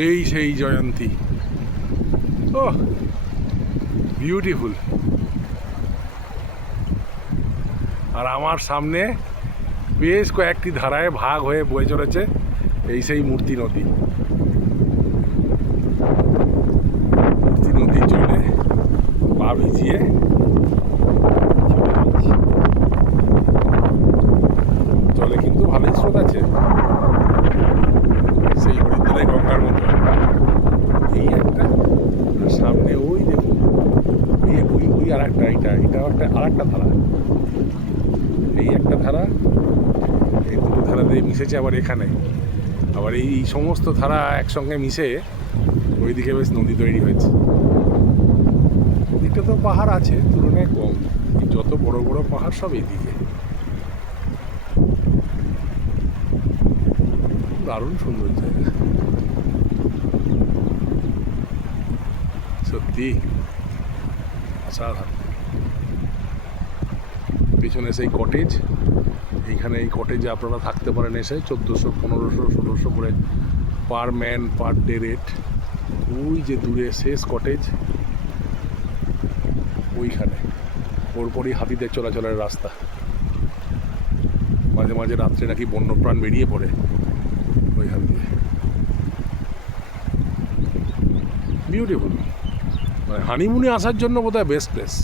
এই সেই জয়ন্তী। ও বিউটিফুল। আর আমার সামনে বেশ কয়েকটি ধারায় ভাগ হয়ে বয়ে চলেছে এই সেই মূর্তি নদী। মূর্তি নদীর জলে পা ভিজিয়ে জলে কিন্তু ভালোই স্রোত আছে, সেই হরিদ্বারে গঙ্গার মতো। এই একটা, সামনে ওই দেখুন ওই ওই আর একটা, এটা আর একটা ধারা। এই একটা ধারা, এই দুটো ধারা দিয়ে মিশেছে আবার এখানে, আবার এই সমস্ত ধারা একসঙ্গে মিশে ওইদিকে বেশ নদী তৈরি হয়েছে। ওদিকটা তো পাহাড় আছে তুলনায় কম, যত বড় বড় পাহাড় সব এইদিকে। দারুণ সুন্দর জায়গা সত্যি, অসাধারণ। পিছনে সেই কটেজ, এইখানে এই কটেজে আপনারা থাকতে পারেন এসে 1400, 1500, 1600 করে পার ম্যান পার ডে রেট। ওই যে দূরে শেষ কটেজ, ওইখানে ওর পরই হাতিদের চলাচলের রাস্তা। মাঝে মাঝে রাত্রে নাকি বন্যপ্রাণ বেরিয়ে পড়ে ওইখান দিয়ে। বিউটিফুল, মানে হানিমুনে আসার জন্য বোধহয় বেস্ট প্লেস।